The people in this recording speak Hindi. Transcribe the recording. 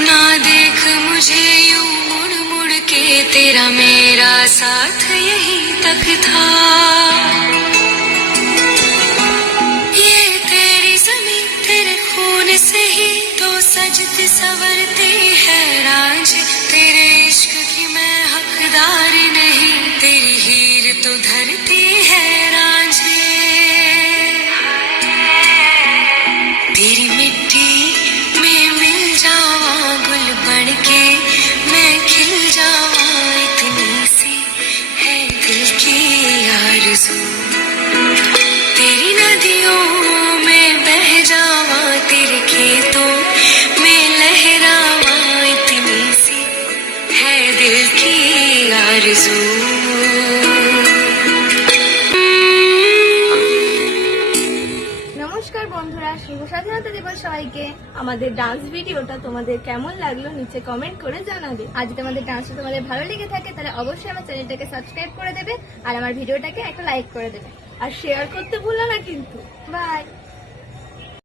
ना देख मुझे यूं मुड़ मुड़ के, तेरा मेरा साथ यहीं तक था। ये तेरी ज़मीं तेरे खून से ही तो सजते संवरते हैं राज। तेरे इश्क की मैं हकदार नहीं, तेरी हीर तो धरती है रांझे। तेरी मिट्टी में मिल जावा गुल बन के, मैं खिल जावा, इतनी सी है दिल की आरज़ू। तेरी नदियों में बह जावा, तेरे खेतों में लहरावा, इतनी सी है दिल की आरज़ू। নমস্কার বন্ধুরা, শুভ স্বাধীনতা দিবস সবাইকে। আমাদের ডান্স ভিডিওটা তোমাদের কেমন লাগলো নিচে কমেন্ট করে জানাবে। আর যদি আমাদের ডান্সটা তোমাদের ভালো লেগে থাকে তাহলে অবশ্যই আমার চ্যানেলটাকে সাবস্ক্রাইব করে দেবে আর আমার ভিডিওটাকে একটা লাইক করে দেবে আর শেয়ার করতে ভুলো না কিন্তু। বাই।